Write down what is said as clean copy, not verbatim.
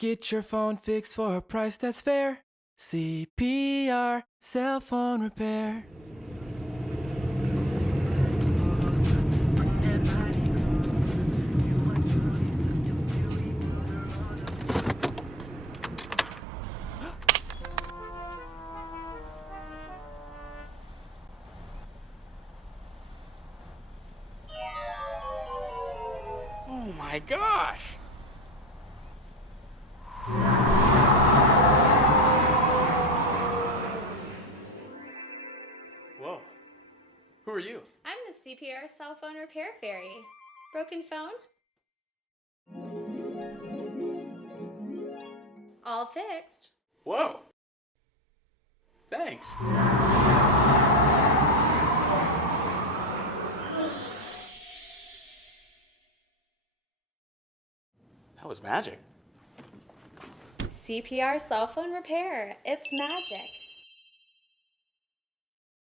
Get your phone fixed for a price that's fair. CPR, cell phone repair. Oh my gosh! Whoa. Who are you? I'm the CPR cell phone repair fairy. Broken phone? All fixed. Whoa. Thanks. That was magic. CPR cell phone repair. It's magic.